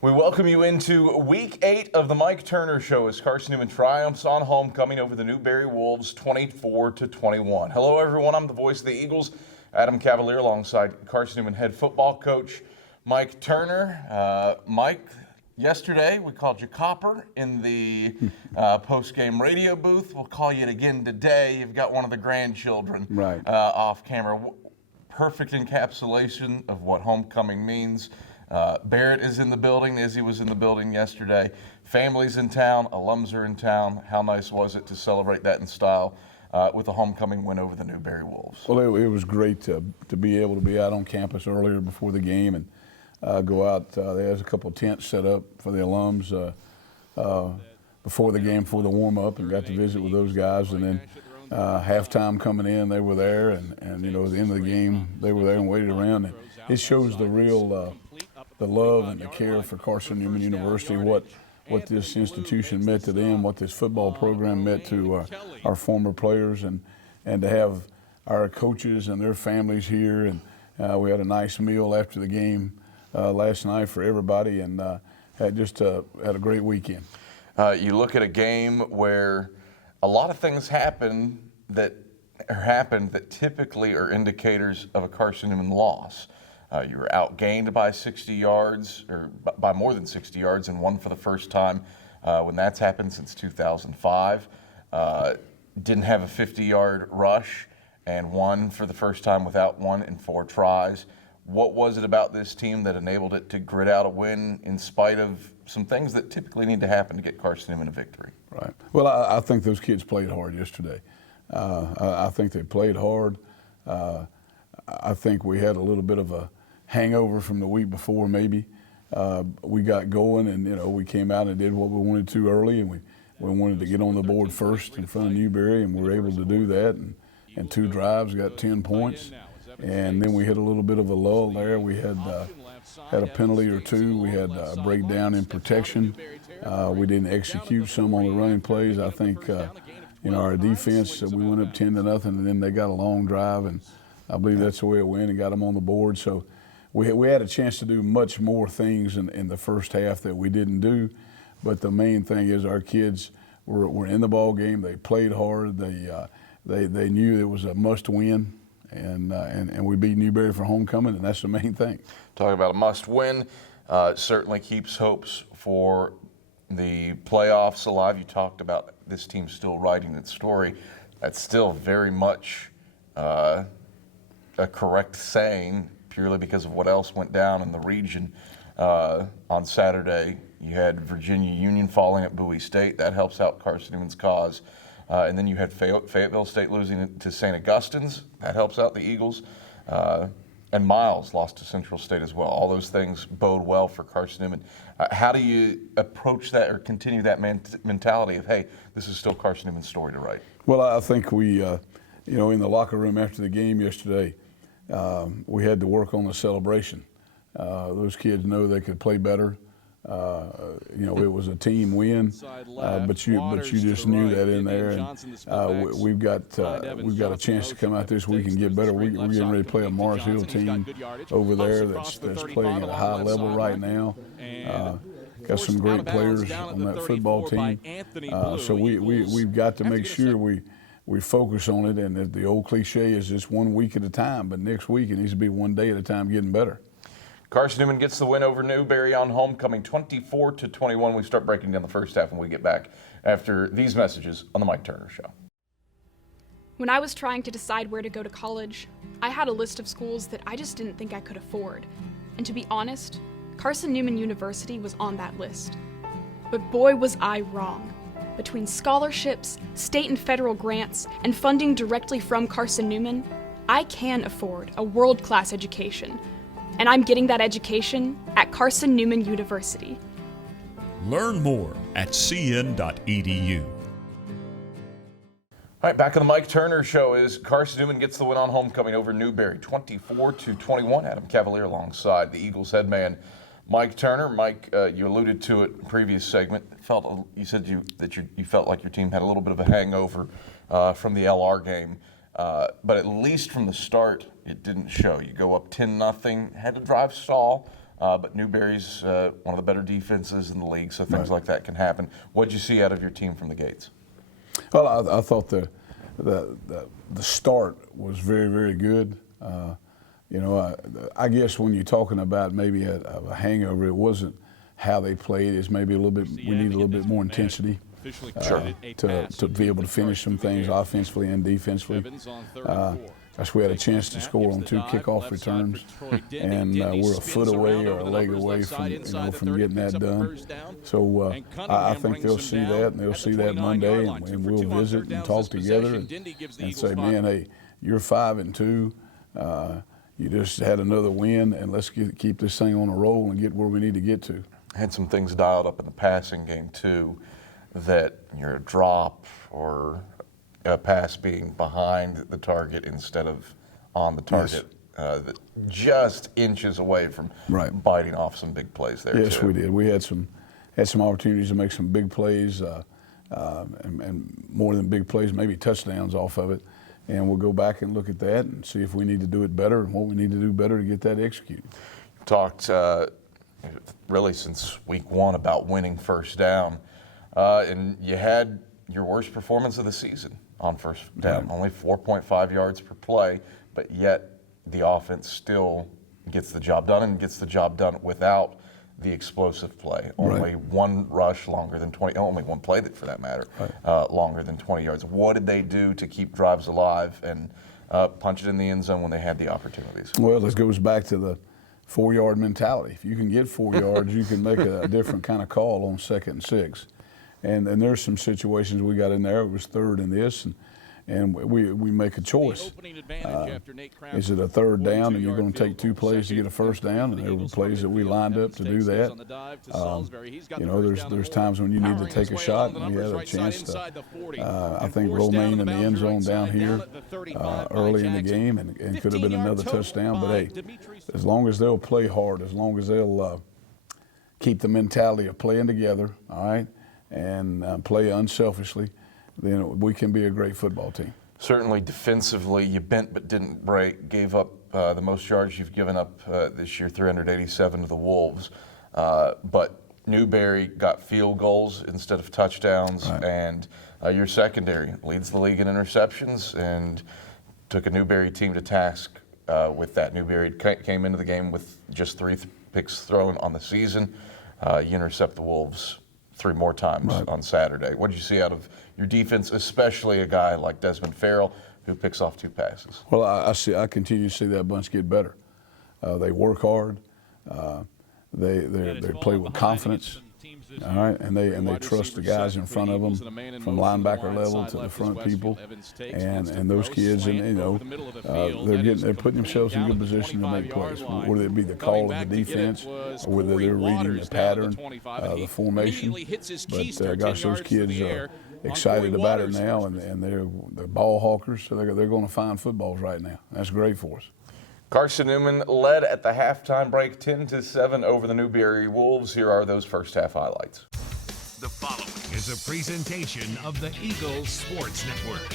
We welcome you into Week 8 of the Mike Turner Show as Carson-Newman triumphs on homecoming over the Newberry Wolves 24-21. Hello, everyone. I'm the voice of the Eagles, Adam Cavalier, alongside Carson-Newman head football coach Mike Turner. Mike, yesterday we called you Copper in the post-game radio booth. We'll call you it again today. You've got one of the grandchildren off camera. Perfect encapsulation of what homecoming means. Barrett is in the building. Izzy was in the building yesterday. Families in town. Alums are in town. How nice was it to celebrate that in style with a homecoming win over the Newberry Wolves? Well, it was great to be able to be out on campus earlier before the game and go out. There's a couple of tents set up for the alums before the game, for the warm-up, and got to visit with those guys. And then halftime coming in, they were there, and you know, at the end of the game, they were there and waited around. And it shows the real the love and the care for Carson-Newman University, what this institution meant to them, what this football program meant to our former players, and to have our coaches and their families here. And we had a nice meal after the game last night for everybody, and had a great weekend. You look at a game where a lot of things happened that typically are indicators of a Carson-Newman loss. You were outgained by 60 yards, or by more than 60 yards, and won for the first time when that's happened since 2005. Didn't have a 50-yard rush and won for the first time without one in 4 tries. What was it about this team that enabled it to grit out a win in spite of some things that typically need to happen to get Carson-Newman a victory? Right. Well, I think those kids played hard yesterday. I think they played hard. I think we had a little bit of a hangover from the week before, maybe. We got going, and you know, we came out and did what we wanted to early, and we wanted to get on the board first in front of Newberry, and we were able to do that. And 2 drives, got 10 points, and then we hit a little bit of a lull there. We had a penalty or 2. We had a breakdown in protection. We didn't execute some on the running plays. I think you know, our defense, we went up 10-0, and then they got a long drive, and I believe that's the way it went, and got them on the board. So we had a chance to do much more things in the first half that we didn't do. But the main thing is our kids were in the ball game. They played hard. They knew it was a must win, and we beat Newberry for homecoming, and that's the main thing. Talking about a must win certainly keeps hopes for the playoffs alive. You talked about this team still writing its story. That's still very much a correct saying, purely because of what else went down in the region. On Saturday, you had Virginia Union falling at Bowie State. That helps out Carson-Newman's cause. And then you had Fayetteville State losing to St. Augustine's. That helps out the Eagles. And Miles lost to Central State as well. All those things bode well for Carson-Newman. How do you approach that or continue that mentality of, hey, this is still Carson-Newman's story to write? Well, I think we, you know, in the locker room after the game yesterday, we had to work on the celebration. Those kids know they could play better. You know, it was a team win, but you just knew that in there. And we've got a chance to come out this week and get better. We're getting ready to play a Mars Hill team over there that's playing at a high level right now. Got some great players on that football team. So we've got to make sure we focus on it. And the old cliche is just 1 week at a time, but next week it needs to be 1 day at a time getting better. Carson-Newman gets the win over Newberry on homecoming, 24-21. We start breaking down the first half when we get back after these messages on the Mike Turner Show. When I was trying to decide where to go to college, I had a list of schools that I just didn't think I could afford. And to be honest, Carson-Newman University was on that list. But boy, was I wrong. Between scholarships, state and federal grants, and funding directly from Carson-Newman, I can afford a world-class education. And I'm getting that education at Carson-Newman University. Learn more at cn.edu. All right, back on the Mike Turner Show is Carson-Newman gets the win on homecoming over Newberry, 24-21. Adam Cavalier alongside the Eagles head man Mike Turner. Mike, you alluded to it in the previous segment. You said you felt like your team had a little bit of a hangover from the LR game. But at least from the start, it didn't show. You go up 10-0, had to drive stall, but Newberry's one of the better defenses in the league, so things like that can happen. What did you see out of your team from the gates? Well, I thought the start was very, very good. I guess when you're talking about maybe a hangover, it wasn't how they played. It's maybe a little bit. We need a little bit more intensity to be able to finish some things offensively and defensively. We had a chance to score on 2 kickoff returns, and we're a foot away or a leg away from getting that done. So I think they'll see that, and they'll see that Monday, and we'll visit and talk together and say, man, hey, you're 5-2. You just had another win, and let's keep this thing on a roll and get where we need to get to. Had some things dialed up in the passing game too, that your drop or a pass being behind the target instead of on the target, just inches away from biting off some big plays there. Yes, too. we did. We had some opportunities to make some big plays, and more than big plays, maybe touchdowns off of it. And we'll go back and look at that and see if we need to do it better and what we need to do better to get that executed. Talked really since week 1 about winning first down, and you had your worst performance of the season on first down, only 4.5 yards per play, but yet the offense still gets the job done and gets the job done without the explosive play. Only one rush longer than 20, only one play for that matter, longer than 20 yards. What did they do to keep drives alive and punch it in the end zone when they had the opportunities? Well, this goes back to the 4-yard mentality. If you can get 4 yards, you can make a different kind of call on 2nd and 6. And there's some situations we got in there. It was 3rd and this, and we make a choice. Is it a 3rd down and you're going to take 2 plays to get a first down? And there were plays that we lined up to do that. There's times when you need to take a shot, and we had a chance to, I think, Romaine in the end zone down here early in the game, and could have been another touchdown. But hey, as long as they'll play hard, as long as they'll keep the mentality of playing together, all right, and play unselfishly, then we can be a great football team. Certainly defensively, you bent but didn't break, gave up the most yards you've given up this year, 387 to the Wolves. But Newberry got field goals instead of touchdowns, and your secondary leads the league in interceptions and took a Newberry team to task with that. Newberry came into the game with just 3 picks thrown on the season. You intercept the Wolves 3 more times on Saturday. What did you see out of your defense, especially a guy like Desmond Farrell, who picks off 2 passes? Well, I continue to see that bunch get better. They work hard. They play with confidence. All right, and they trust the guys in front of them, from linebacker level to the front people, and those kids, and they're putting themselves in a good position to make plays. Whether it be the call of the defense, or whether they're reading the pattern, the formation. But gosh, those kids are excited about it now, and they're ball hawkers, so they're going to find footballs right now. That's great for us. Carson-Newman led at the halftime break 10-7 over the Newberry Wolves. Here are those first half highlights. The following is a presentation of the Eagles Sports Network.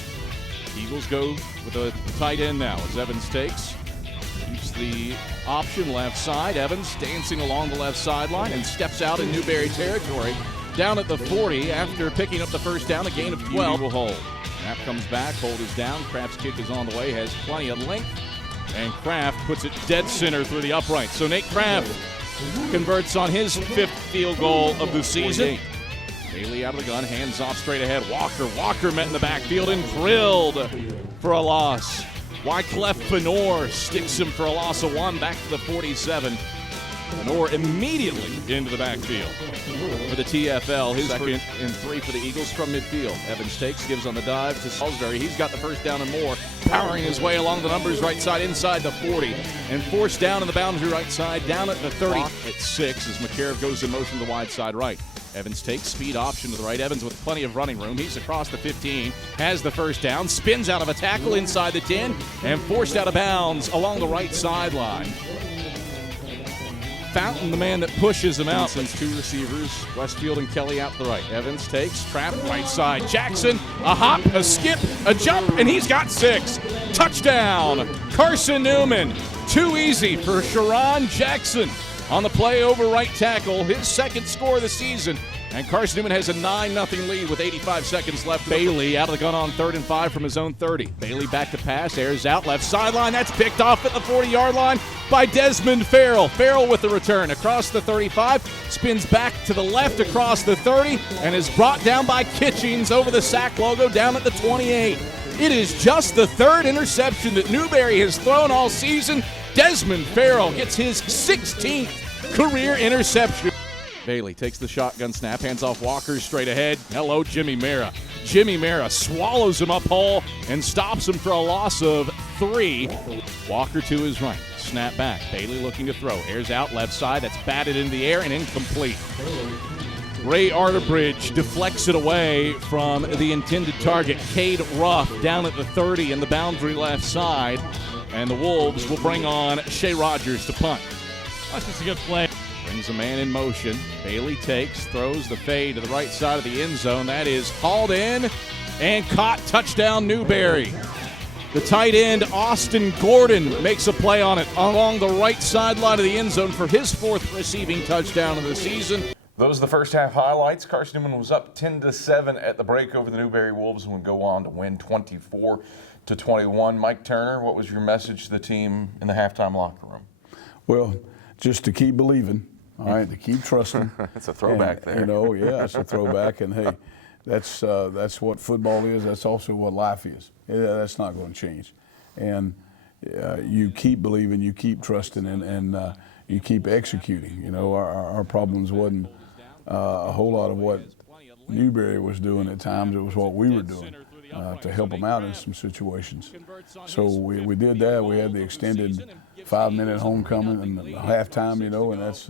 Eagles go with a tight end now as Evans takes. Keeps the option left side. Evans dancing along the left sideline and steps out in Newberry territory. Down at the 40 after picking up the first down, a gain of 12 will hold. Knapp comes back, hold is down. Kraft's kick is on the way, has plenty of length. And Kraft puts it dead center through the upright. So Nate Kraft converts on his 5th field goal of the season. Bailey out of the gun, hands off straight ahead. Walker met in the backfield and drilled for a loss. Wyclef Fenor sticks him for a loss of 1 back to the 47. Fenor immediately into the backfield for the TFL. His second and 3 for the Eagles from midfield. Evans takes, gives on the dive to Salisbury. He's got the first down and more, powering his way along the numbers right side inside the 40, and forced down in the boundary right side, down at the 30 at 6 as McCarrick goes in motion to the wide side right. Evans takes speed option to the right. Evans with plenty of running room. He's across the 15, has the first down, spins out of a tackle inside the 10, and forced out of bounds along the right sideline. Fountain, the man that pushes him out. Since 2 receivers, Westfield and Kelly out to the right. Evans takes, trap, right side. Jackson, a hop, a skip, a jump, and he's got 6. Touchdown, Carson-Newman. Too easy for Sharon Jackson. on the play over right tackle, his second score of the season. And Carson-Newman has a 9-0 lead with 85 seconds left. Bailey out of the gun on 3rd and 5 from his own 30. Bailey back to pass, airs out left sideline. That's picked off at the 40-yard line by Desmond Farrell. Farrell with the return across the 35, spins back to the left across the 30, and is brought down by Kitchings over the sack logo down at the 28. It is just the 3rd interception that Newberry has thrown all season. Desmond Farrell gets his 16th career interception. Bailey takes the shotgun snap, hands off Walker straight ahead. Hello, Jimmy Mara. Jimmy Mara swallows him up whole and stops him for a loss of 3. Walker to his right. Snap back. Bailey looking to throw. Airs out left side. That's batted in the air and incomplete. Ray Arterbridge deflects it away from the intended target. Cade Ruff down at the 30 in the boundary left side. And the Wolves will bring on Shea Rogers to punt. That's just a good play. Brings a man in motion. Bailey takes, throws the fade to the right side of the end zone. That is hauled in and caught. Touchdown, Newberry. The tight end, Austin Gordon, makes a play on it along the right sideline of the end zone for his 4th receiving touchdown of the season. Those are the first half highlights. Carson-Newman was up 10-7 at the break over the Newberry Wolves and would go on to win 24-21. Mike Turner, what was your message to the team in the halftime locker room? Well, just to keep believing, all right, to keep trusting. It's a throwback there. You know, yeah, it's a throwback. And, hey, that's what football is. That's also what life is. Yeah, that's not going to change. And you keep believing, you keep trusting, and you keep executing. You know, our problems wasn't a whole lot of what Newberry was doing at times. It was what we were doing to help them out in some situations. So we did that. We had the extended 5-minute homecoming and halftime, you know, and that's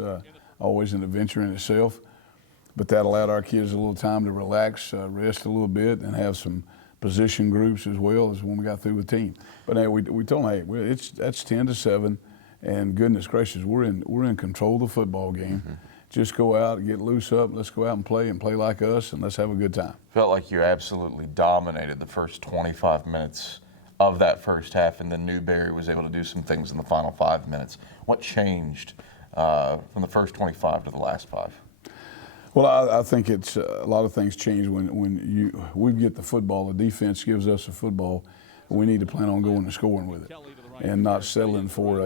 always an adventure in itself. But that allowed our kids a little time to relax, rest a little bit, and have some position groups as well as when we got through with team. But hey, we told them, hey, that's 10-7, and goodness gracious, we're in control of the football game. Mm-hmm. Just go out, get loose up, let's go out and play like us, and let's have a good time. Felt like you absolutely dominated the first 25 minutes of that first half, and then Newberry was able to do some things in the final 5 minutes. What changed from the first 25 to the last 5? Well, I think it's a lot of things change when we get the football. The defense gives us the football. We need to plan on going and scoring with it, and not settling for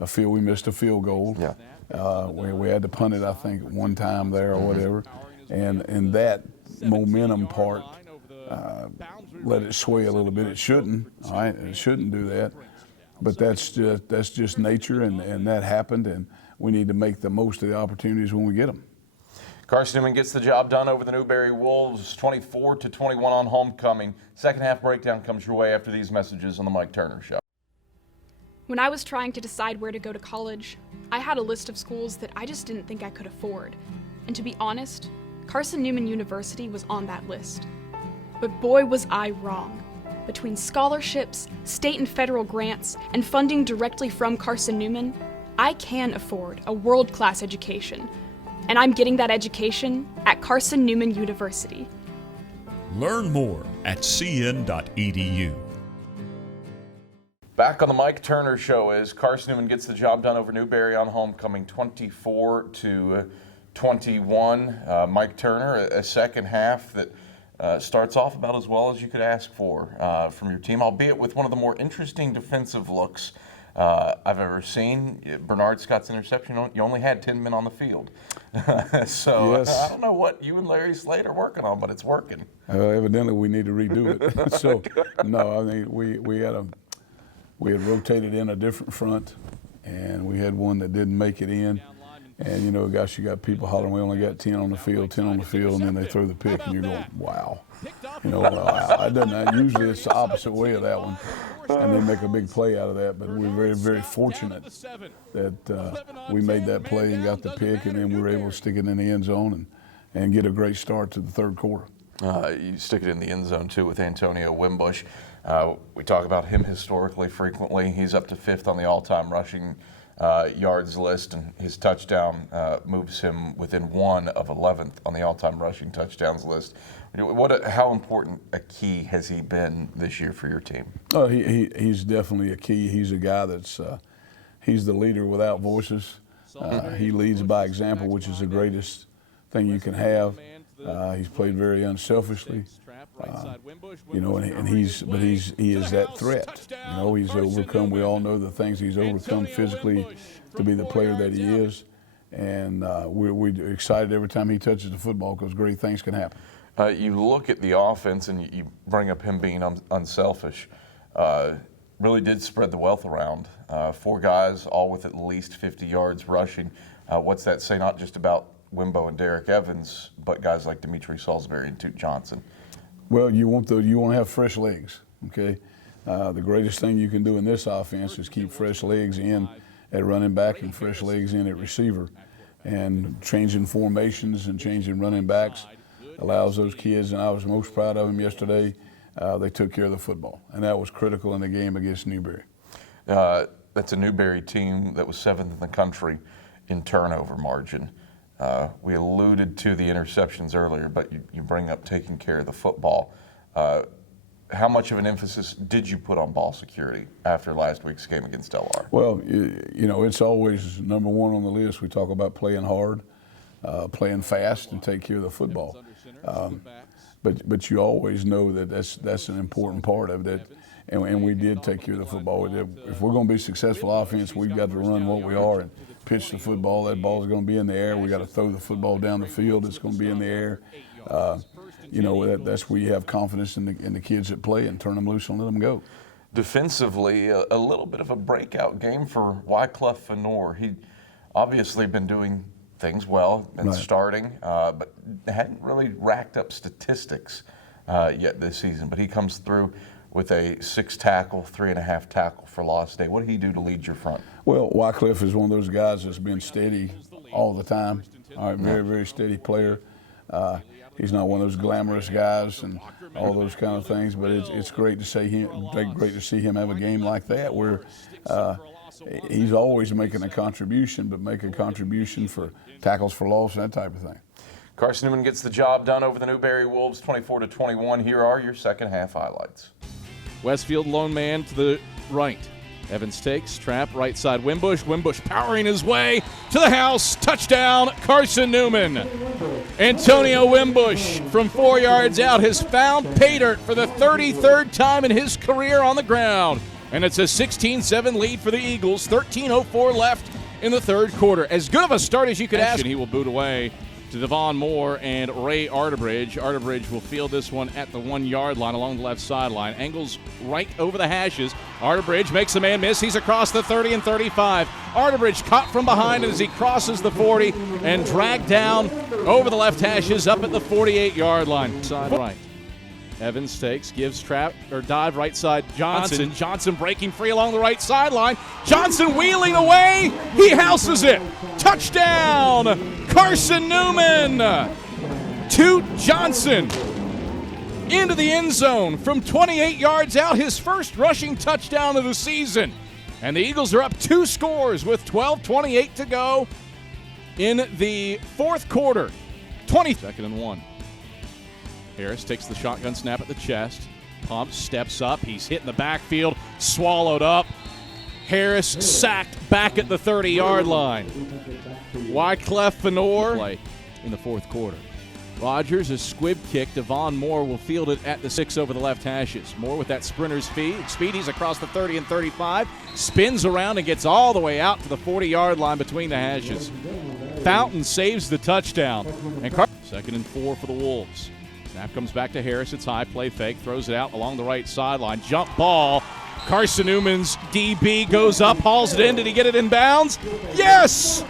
a field. We missed a field goal. Yeah. We had to punt it, I think, one time there or whatever, and that momentum part let it sway a little bit. It shouldn't. All right, it shouldn't do that, but that's just nature, and that happened, and we need to make the most of the opportunities when we get them. Carson-Newman gets the job done over the Newberry Wolves, 24-21 on homecoming. Second half breakdown comes your way after these messages on the Mike Turner Show. When I was trying to decide where to go to college, I had a list of schools that I just didn't think I could afford. And to be honest, Carson-Newman University was on that list. But boy, was I wrong. Between scholarships, state and federal grants, and funding directly from Carson-Newman, I can afford a world-class education. And I'm getting that education at Carson-Newman University. Learn more at cn.edu. Back on the Mike Turner Show as Carson-Newman gets the job done over Newberry on homecoming, 24-21. Mike Turner, a second half that starts off about as well as you could ask for from your team, albeit with one of the more interesting defensive looks I've ever seen. Bernard Scott's interception, you only had 10 men on the field. So yes. I don't know what you and Larry Slade are working on, but it's working. Evidently, we need to redo it. So, no, I mean, we had rotated in a different front, and we had one that didn't make it in. And, you know, gosh, you got people hollering, we only got 10 on the field, and then they throw the pick, and you're going, wow. You know, usually it's the opposite way of that one, and they make a big play out of that. But we're very, very fortunate that we made that play and got the pick, and then we were able to stick it in the end zone and get a great start to the third quarter. You stick it in the end zone, too, with Antonio Wimbush. We talk about him historically frequently. He's up to 5th on the all-time rushing yards list, and his touchdown moves him within 1 of 11th on the all-time rushing touchdowns list. How important a key has he been this year for your team? Oh, he's definitely a key. He's a guy that's he's the leader without voices. He leads by example, which is the greatest thing you can have. He's played very unselfishly, you know, and he is that threat. You know, he's overcome. We all know the things he's overcome physically to be the player that he is, and we're excited every time he touches the football because great things can happen. You look at the offense and you bring up him being unselfish. Really did spread the wealth around. 4 guys, all with at least 50 yards rushing. What's that say not just about Wimbo and Derek Evans, but guys like Dimitri Salisbury and Toot Johnson? Well, you want to have fresh legs, okay? The greatest thing you can do in this offense is keep fresh legs in at running back and fresh legs in at receiver. And changing formations and changing running backs allows those kids, and I was most proud of them yesterday, they took care of the football. And that was critical in the game against Newberry. That's a Newberry team that was 7th in the country in turnover margin. We alluded to the interceptions earlier, but you bring up taking care of the football. How much of an emphasis did you put on ball security after last week's game against LR? Well, you know, it's always number one on the list. We talk about playing hard, playing fast, and take care of the football. But you always know that that's an important part of that. And we did take care of the football. If we're going to be successful offense, we've got to run what we are and pitch the football. That ball is going to be in the air. We got to throw the football down the field. It's going to be in the air. You know, that's where you have confidence in the kids that play and turn them loose and let them go. Defensively, a little bit of a breakout game for Wyclef Fenor. He obviously been doing things well and starting, but hadn't really racked up statistics yet this season. But he comes through with a 6 tackle, 3.5 tackle for loss day. What did he do to lead your front? Well, Wyclef is one of those guys that's been steady all the time. All right, very, very steady player. He's not one of those glamorous guys and all those kind of things, but it's great to see him have a game like that where he's always making a contribution, but make a contribution for tackles for loss and that type of thing. Carson-Newman gets the job done over the Newberry Wolves, 24-21. Here are your second half highlights. Westfield lone man to the right. Evans takes, trap, right side Wimbush. Wimbush powering his way to the house. Touchdown, Carson-Newman. Antonio Wimbush from 4 yards out has found pay dirt for the 33rd time in his career on the ground. And it's a 16-7 lead for the Eagles. 13:04 left in the third quarter. As good of a start as you could ask. He will boot away to Devon Moore and Ray Arterbridge. Arterbridge will field this one at the 1 yard line along the left sideline. Angles right over the hashes. Arterbridge makes the man miss. He's across the 30 and 35. Arterbridge caught from behind as he crosses the 40 and dragged down over the left hashes up at the 48-yard line. Side right. Evans takes, gives trap or dive right side Johnson. Johnson breaking free along the right sideline. Johnson wheeling away. He houses it. Touchdown, Carson-Newman. Toot Johnson into the end zone from 28 yards out. His first rushing touchdown of the season. And the Eagles are up 2 scores with 12:28 to go in the fourth quarter. 22nd and 1. Harris takes the shotgun snap at the chest. Pumps, steps up. He's hit in the backfield, swallowed up. Harris sacked back at the 30-yard line. Wyclef Fenor play in the fourth quarter. Rogers, a squib kick. Devon Moore will field it at the 6 over the left hashes. Moore with that sprinter's speed. He's across the 30 and 35. Spins around and gets all the way out to the 40-yard line between the hashes. Fountain saves the touchdown. And 2nd and 4 for the Wolves. Snap comes back to Harris. It's high, play fake, throws it out along the right sideline. Jump ball. Carson-Newman's DB goes up, hauls it in. Did he get it in bounds? Yes!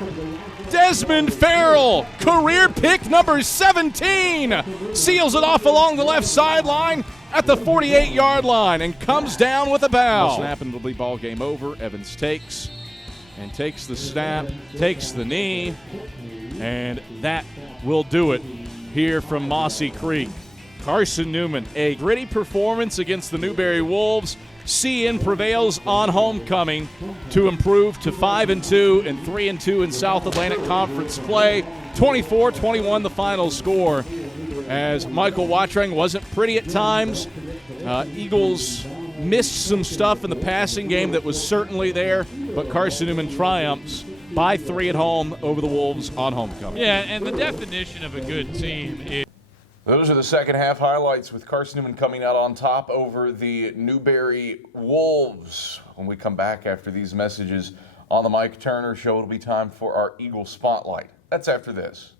Desmond Farrell, career pick number 17, seals it off along the left sideline at the 48-yard line and comes down with a bow. Snap and it'll be ball game over. Evans takes the snap, takes the knee, and that will do it here from Mossy Creek. Carson-Newman, a gritty performance against the Newberry Wolves. CN prevails on homecoming to improve to 5-2 and 3-2 in South Atlantic Conference play. 24-21 the final score. As Michael Watring wasn't pretty at times. Eagles missed some stuff in the passing game that was certainly there, but Carson-Newman triumphs by 3 at home over the Wolves on homecoming. Yeah, and the definition of a good team is. Those are the second half highlights with Carson-Newman coming out on top over the Newberry Wolves. When we come back after these messages on the Mike Turner Show, it'll be time for our Eagle Spotlight. That's after this.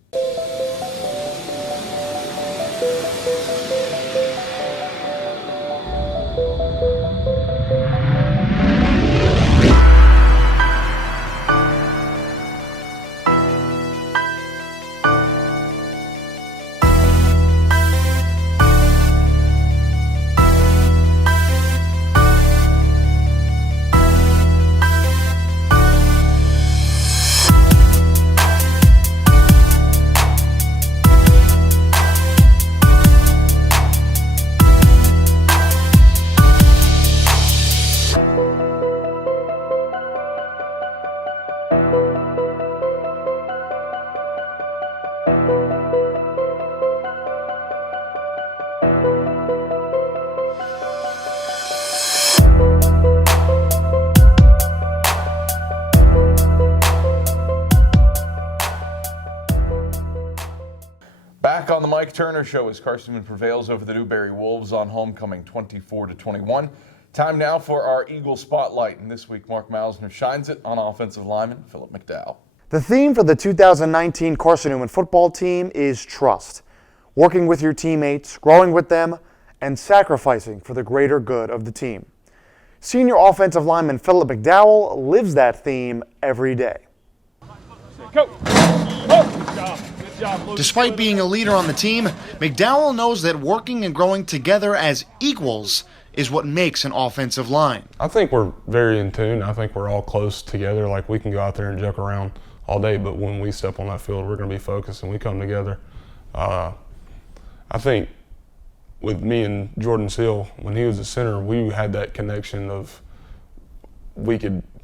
Back on the Mike Turner Show as Carson-Newman prevails over the Newberry Wolves on homecoming 24-21. Time now for our Eagle Spotlight. And this week, Mark Mausner shines it on offensive lineman Philip McDowell. The theme for the 2019 Carson-Newman football team is trust. Working with your teammates, growing with them, and sacrificing for the greater good of the team. Senior offensive lineman Philip McDowell lives that theme every day. Go! Oh, good job. Good job. Despite being a leader on the team, McDowell knows that working and growing together as equals is what makes an offensive line. I think we're very in tune. I think we're all close together. Like, we can go out there and joke around all day, but when we step on that field, we're going to be focused and we come together. I think with me and Jordan Seal, when he was a center, we had that connection of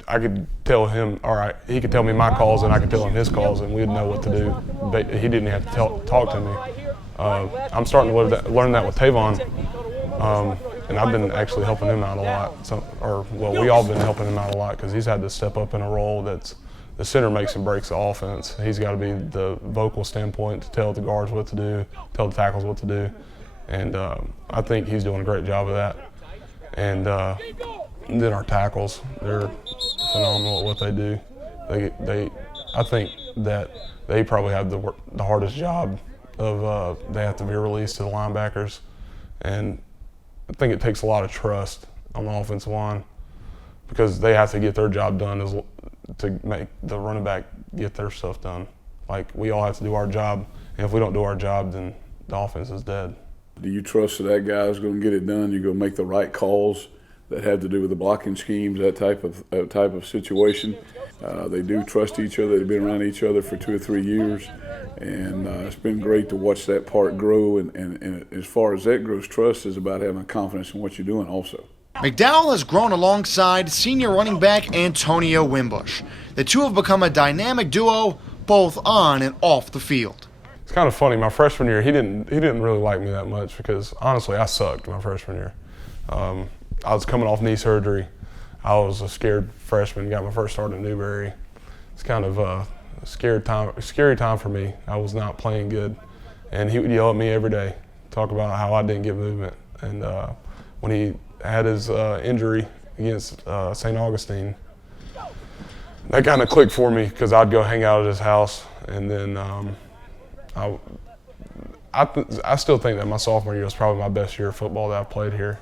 I could tell him, all right, he could tell me my calls and I could tell him his calls and we'd know what to do. But he didn't have to talk to me. I'm starting to learn that with Tavon, and I've been actually helping him out a lot. We all been helping him out a lot because he's had to step up in a role that's the center makes and breaks the offense. He's got to be the vocal standpoint to tell the guards what to do, tell the tackles what to do. And I think he's doing a great job of that. And then our tackles, they're phenomenal at what they do. I think that they probably have the hardest job of they have to be released to the linebackers. And I think it takes a lot of trust on the offensive line because they have to get their job done to make the running back get their stuff done. Like, we all have to do our job, and if we don't do our job, then the offense is dead. Do you trust that guy is going to get it done? You're going to make the right calls that have to do with the blocking schemes, that type of situation. They do trust each other. They've been around each other for 2 or 3 years, and it's been great to watch that part grow. And as far as that grows, trust is about having confidence in what you're doing also. McDowell has grown alongside senior running back Antonio Wimbush. The two have become a dynamic duo, both on and off the field. It's kind of funny. My freshman year, he didn't really like me that much because honestly, I sucked my freshman year. I was coming off knee surgery. I was a scared freshman. Got my first start at Newberry. It's kind of a scary time for me. I was not playing good, and he would yell at me every day, talk about how I didn't get movement. And when he had his injury against St. Augustine, that kind of clicked for me because I'd go hang out at his house, and then I still think that my sophomore year was probably my best year of football that I've played here.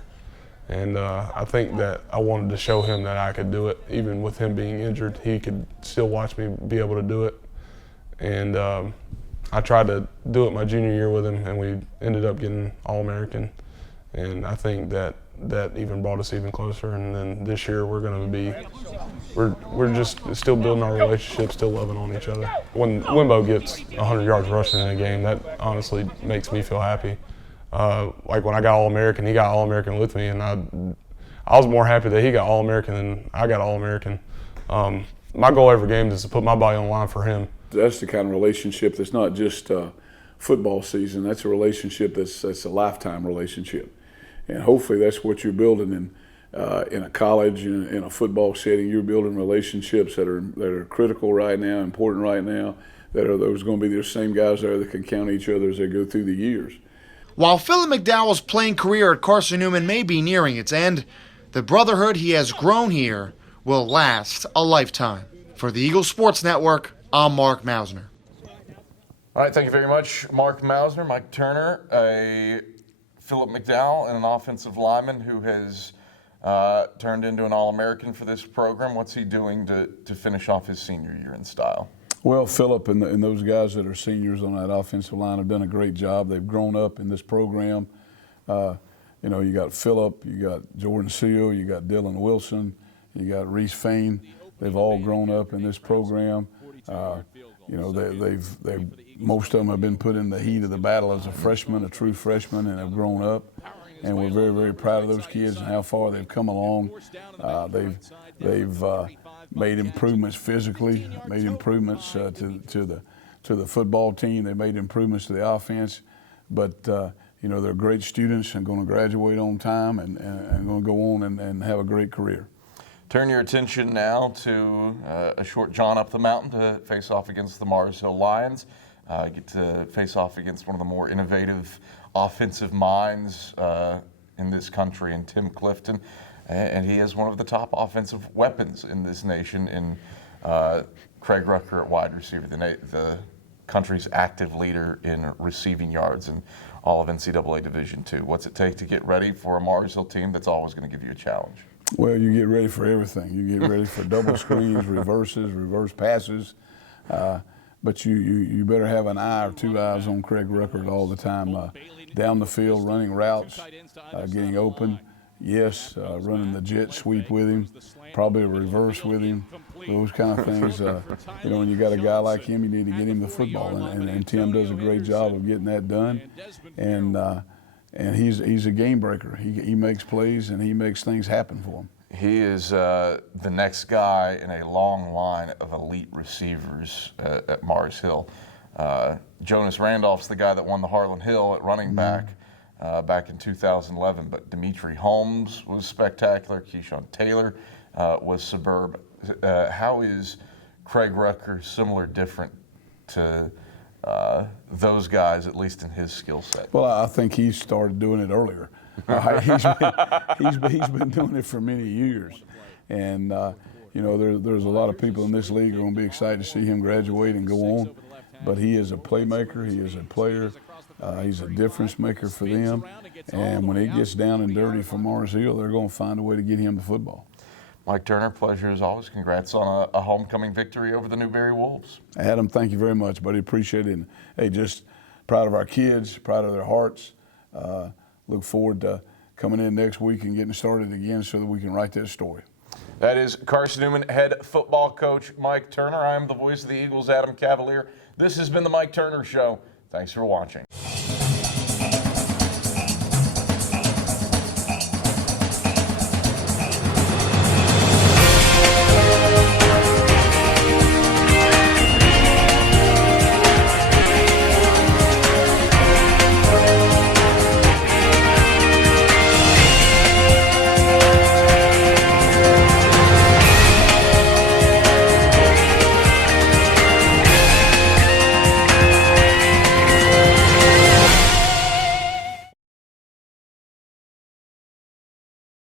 And I think that I wanted to show him that I could do it. Even with him being injured, he could still watch me be able to do it. And I tried to do it my junior year with him, and we ended up getting All-American. And I think that even brought us even closer. And then this year we're just still building our relationship, still loving on each other. When Wimbo gets 100 yards rushing in a game, that honestly makes me feel happy. Like when I got All-American, he got All-American with me, and I was more happy that he got All-American than I got All-American. My goal every game is to put my body on the line for him. That's the kind of relationship that's not just football season. That's a relationship that's a lifetime relationship. And hopefully that's what you're building. And in a college, in a football setting. You're building relationships that are critical right now, important right now, that are those going to be the same guys there that can count each other as they go through the years. While Philip McDowell's playing career at Carson-Newman may be nearing its end, the brotherhood he has grown here will last a lifetime. For the Eagles Sports Network, I'm Mark Mausner. All right, thank you very much, Mark Mausner. Mike Turner, a Philip McDowell, and an offensive lineman who has turned into an All-American for this program. What's he doing to finish off his senior year in style? Well, Philip and those guys that are seniors on that offensive line have done a great job. They've grown up in this program. You know, you got Philip, you got Jordan Seal, you got Dylan Wilson, you got Reese Fain. They've all grown up in this program. You know, they've most of them have been put in the heat of the battle as a freshman, a true freshman, and have grown up. And we're very, very proud of those kids and how far they've come along. They've made improvements physically, made improvements to the football team. They made improvements to the offense. But, you know, they're great students and going to graduate on time and going to go on and have a great career. Turn your attention now to a short jaunt up the mountain to face off against the Mars Hill Lions. Get to face off against one of the more innovative offensive minds in this country, in Tim Clifton. And he is one of the top offensive weapons in this nation in Craig Rucker at wide receiver, the country's active leader in receiving yards in all of NCAA Division II. What's it take to get ready for a Mars Hill team that's always going to give you a challenge? Well, you get ready for everything. You get ready for double screens, reverses, reverse passes. But you better have an eye or two eyes on Craig Rucker all the time. Down the field, running routes, getting open. Yes, running the jet sweep with him, probably a reverse with him, those kind of things. You know, when you got a guy like him, you need to get him the football, and Tim does a great job of getting that done. And he's a game breaker. He makes plays and he makes things happen for him. He is the next guy in a long line of elite receivers at Mars Hill. Jonas Randolph's the guy that won the Harlan Hill at running back back in 2011, but Dimitri Holmes was spectacular. Keyshawn Taylor was superb. How is Craig Rucker similar, different to those guys, at least in his skill set? Well, I think he started doing it earlier. He's been doing it for many years, and you know, there's a lot of people in this league who are going to be excited to see him graduate and go on. But he is a playmaker. He is a player. He's a difference maker for them. And when it gets down and dirty for Mars Hill, they're going to find a way to get him the football. Mike Turner, pleasure as always. Congrats on a homecoming victory over the Newberry Wolves. Adam, thank you very much, buddy. Appreciate it. And, hey, just proud of our kids, proud of their hearts. Look forward to coming in next week and getting started again so that we can write that story. That is Carson-Newman head football coach Mike Turner. I am the voice of the Eagles, Adam Cavalier. This has been the Mike Turner Show. Thanks for watching.